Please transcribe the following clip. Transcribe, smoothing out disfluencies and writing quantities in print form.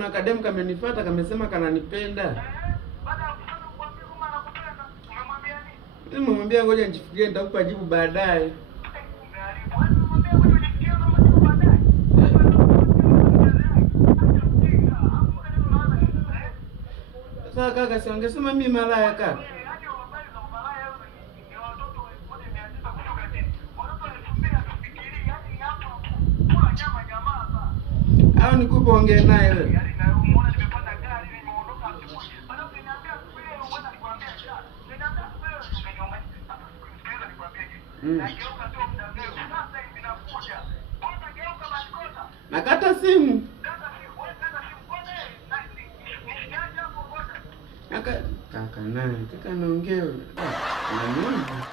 kuna kadem kamenifuata kamesema kananipenda. Nimemwambia ngoja nijifikirie nitakupa jibu baadaye. Sasa kaka, si ungesema mimi malaya kaka? Au nikupe ongea naye wewe? Nakata simu. Kaka naye, kaka naongea.